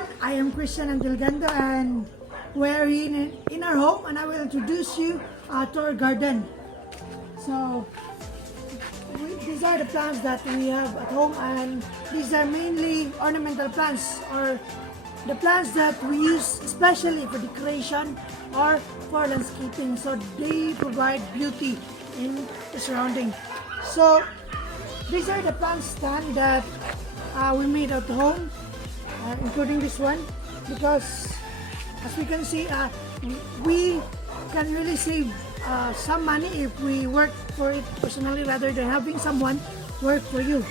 everyone, I am Christian Andelgando and we're in our home and I will introduce you to our garden. So these are the plants that we have at home, and these are mainly ornamental plants or the plants that we use especially for decoration or for landscaping. So they provide beauty in the surrounding. So these are the plant stand that we made at home, including this one, because as we can see, we can really save some money if we work for it personally rather than having someone work for you.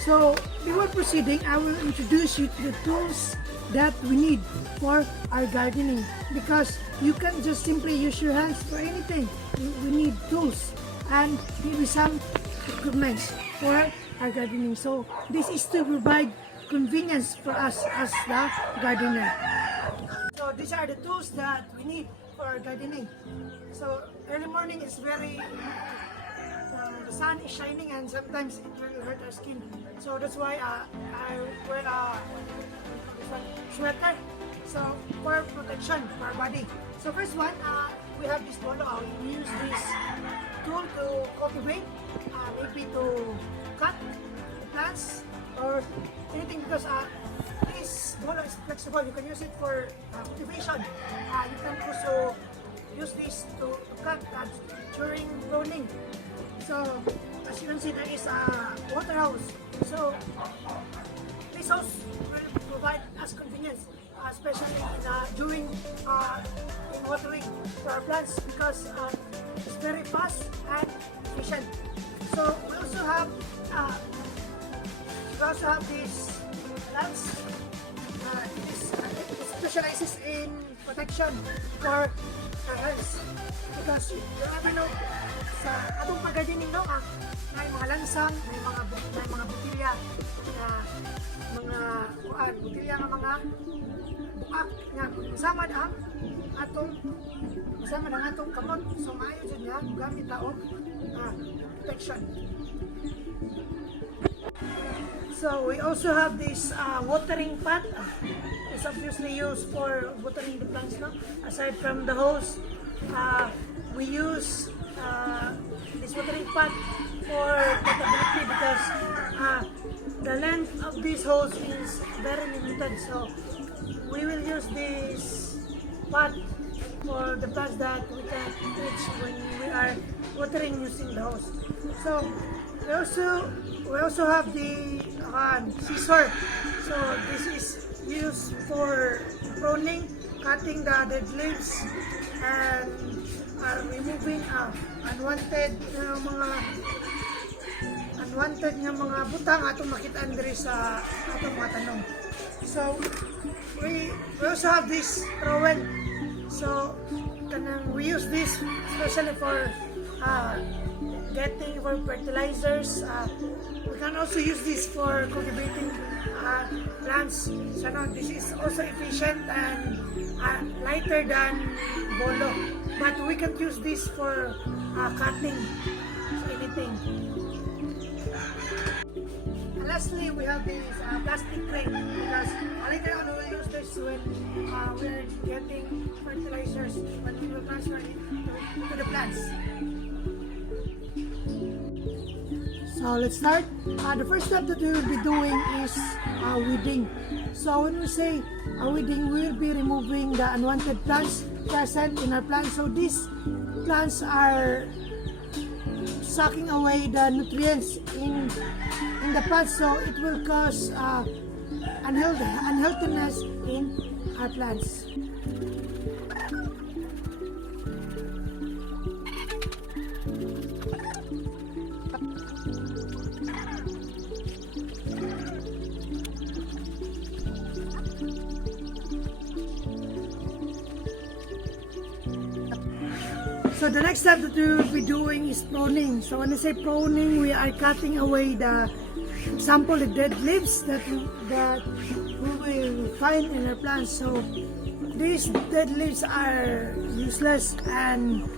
So before proceeding, I will introduce you to the tools that we need for our gardening, because you can just simply use your hands for anything. We need tools and maybe some equipment for our gardening. So this is to provide convenience for us as the gardener. So these are the tools that we need for gardening. So early morning is very, the sun is shining and sometimes it will hurt our skin. So that's why I wear a sweater, so for protection for our body. So first one, we have this bolo. We use this tool to cultivate, maybe to cut plants or anything, because this bolo is flexible. You can use it for cultivation. You can also use this to cut during pruning. So as you can see, there is a water hose. So this hose will provide us convenience, especially during in watering for our plants, because it's very fast and efficient. So we also have these lamps. It specializes in protection for our hands, because you never know sa atong pag-gardening, no, may mga lansang, may mga butilya na butilya ng mga buak nga kasama na atong kamot. So maayo jud nga gamit ta og protection. So we also have this watering pot. It's obviously used for watering the plants, no? Aside from the hose, we use this watering pot for portability, because the length of this hose is very limited. So we will use this pot for the plants that we can reach when we are watering using the hose. So we also have the scissor. So this is used for pruning, cutting the dead leaves and removing unwanted nga mga butang atong makitaan diri sa atong mga tanom. So we also have this trowel. So we use this especially for getting for fertilizers. We can also use this for cultivating plants. So no, this is also efficient and lighter than bolo, but we can use this for cutting, so anything. And lastly, we have this plastic crate, because later on we will use this when we're getting fertilizers, when we will transfer it to the plants. So let's start. The first step that we will be doing is weeding. So when we say weeding, we will be removing the unwanted plants present in our plants. So these plants are sucking away the nutrients in the plants, so it will cause unhealthiness in our plants. So the next step that we will be doing is pruning. So when I say pruning, we are cutting away the dead leaves that we will find in our plants. So these dead leaves are useless, and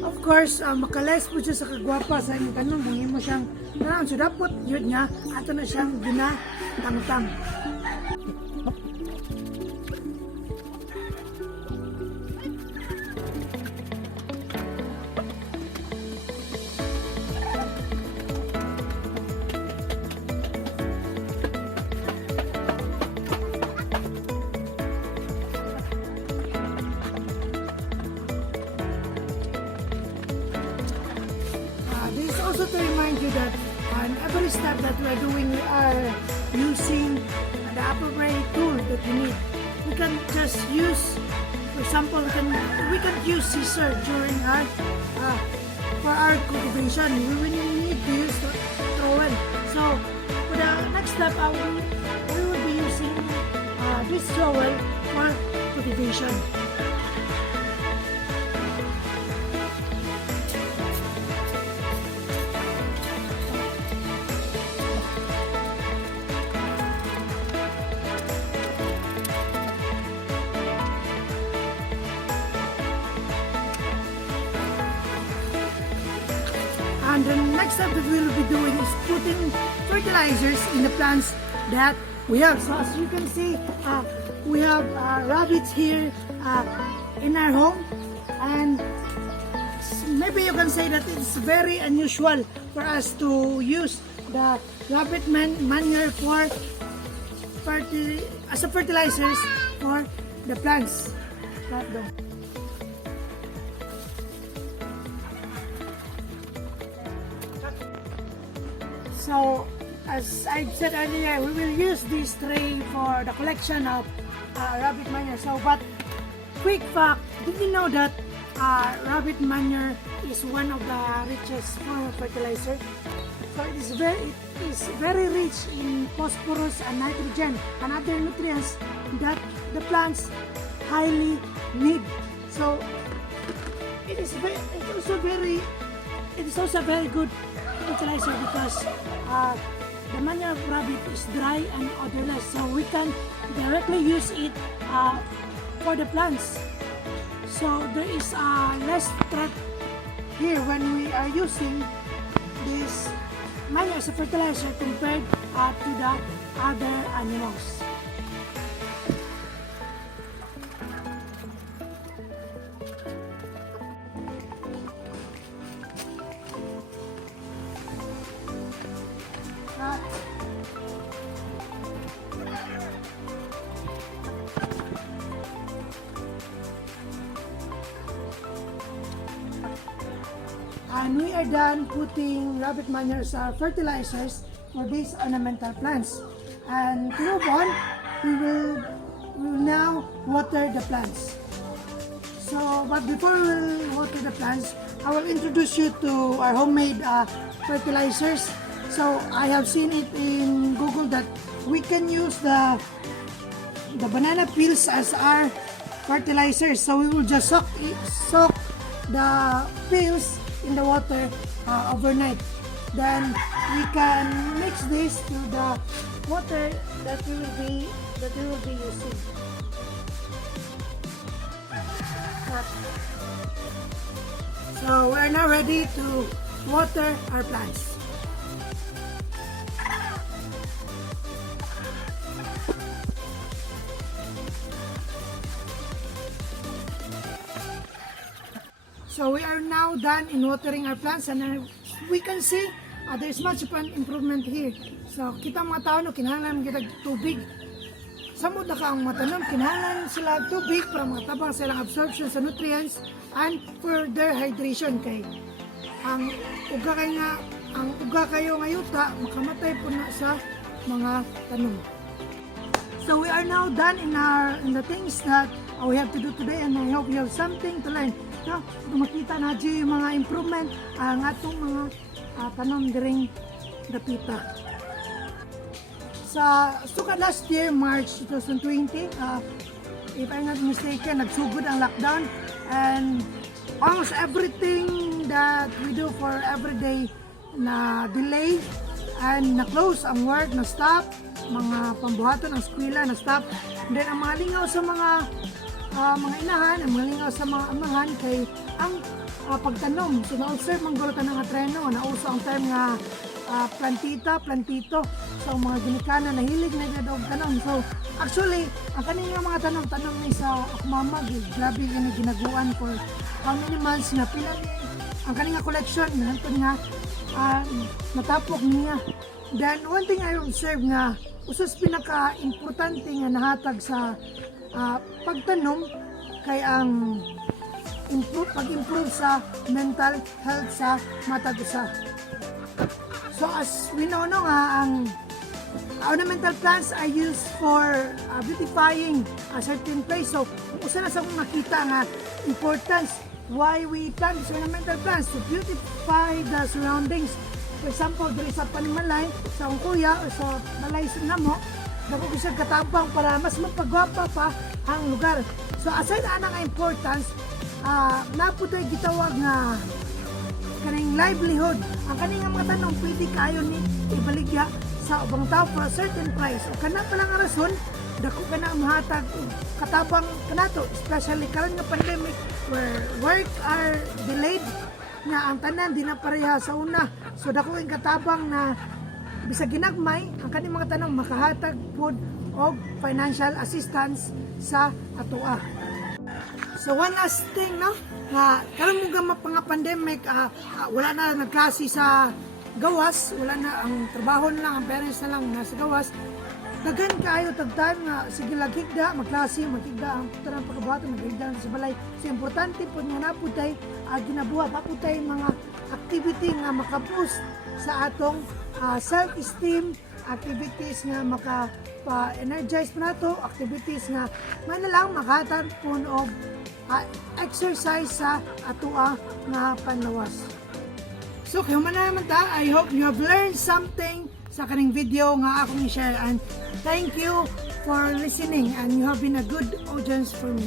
of course makalas po siya sa kagwapa sa imong tanom. Mangin mo siyang so dapat yun nga ato na siyang ginatangtang. also to remind you that on every step that we are doing, we are using the appropriate tool that we need. We can just use, for example, we can use scissor during our for our cultivation. We will need to use trowel. So for the next step, we will be using this trowel for cultivation. And the next step that we will be doing is putting fertilizers in the plants that we have. So as you can see, we have rabbits here in our home, and maybe you can say that it's very unusual for us to use the rabbit manure as a fertilizers for the plants. So, as I said earlier, we will use this tray for the collection of rabbit manure. So, but quick fact, did you know that rabbit manure is one of the richest form of fertilizer? So, it is very rich in phosphorus and nitrogen and other nutrients that the plants highly need. So, it is also very good fertilizer because the manure of rabbit is dry and odorless, so we can directly use it for the plants. So there is less threat here when we are using this manure as a fertilizer compared to the other animals. And we are done putting rabbit manure as our fertilizers for these ornamental plants. And to move on, we will now water the plants. So, but before we water the plants, I will introduce you to our homemade fertilizers. So, I have seen it in Google that we can use the banana peels as our fertilizers. So, we will just soak the peels in the water overnight. Then we can mix this to the water that we will be using. So we are now ready to water our plants. So we are now done in watering our plants, and we can see there's much of an improvement here. So kita mga tao no, kinahanglan kita tubig. Samod na ka ang matanom, kinahanglan sila tubig para matabang silang absorption sa nutrients and for their hydration kay ang uga kayo nga yuta makamatay po na sa mga tanom. So we are now done in the things that we have to do today, and I hope you have something to learn. No, makita na dyan yung mga improvement ang atong mga tanom during dapita. So last year, March 2020, if I'm not mistaken, nagsugod ang lockdown, and almost everything that we do for everyday na delay and na-close ang work, na-stop, mga pambuhaton ng eskwela, na-stop. Then ang mga lingaw sa mga inahan, ang mga lingaw sa mga amahan kay ang pagtanom. So na-observe mang gulo ng treno, nauso ang term nga plantito. So mga ginikana na hilig na gadog tanom. So actually, ang kanina mga tanom ni sa akmamag, grabe yung ginaguan for how many months na pila ang kanina collection, nantod nga natapok niya. Then one thing I observe nga, usos pinaka-importante nga nahatag sa pagtanom kay ang pag-improve sa mental health sa matag usa. So as we know no nga, ang ornamental plants are used for beautifying a certain place. So usa na sa akong nakita nga importance why we plant these ornamental plants to beautify the surroundings. For example, diri sa Panimalay, sa akong kuya o sa balay sa namo, dako bisag katabang para mas mapagwapa pa ang lugar. So aside ana nga importance, naputoy gitawag nga kaning livelihood. Ang kaning nga mga tanong pwede kayo ni ibaligya sa ubang tao for a certain price. O kana pala nga rason, dako ka na mahatag katabang kanato, especially karon nga pandemic where work are delayed nga ang tanan di na pareha sa una. So dako ang katabang na bisag ginagmay ang kaning mga tanong makahatag pod og financial assistance sa atoa. So one last thing no, nga karon mo nga pandemic, wala na nagklase sa gawas, wala na ang trabaho na lang, ang parents na lang nasa gawas. Dagan kaayo tagtan nga sige lagigda magklase, magigda ang tanang pagkabuhaton, magigda sa balay. So importante pud nga napud tay ginabuhat napud tay mga activity nga maka-boost sa atong self-esteem, activities nga maka-energize pa nato, activities nga man lang makatan pun og exercise sa atoa nga panlawas. So kung man naman ta, I hope you have learned something sa kaning video nga akong i-share, and thank you for listening and you have been a good audience for me.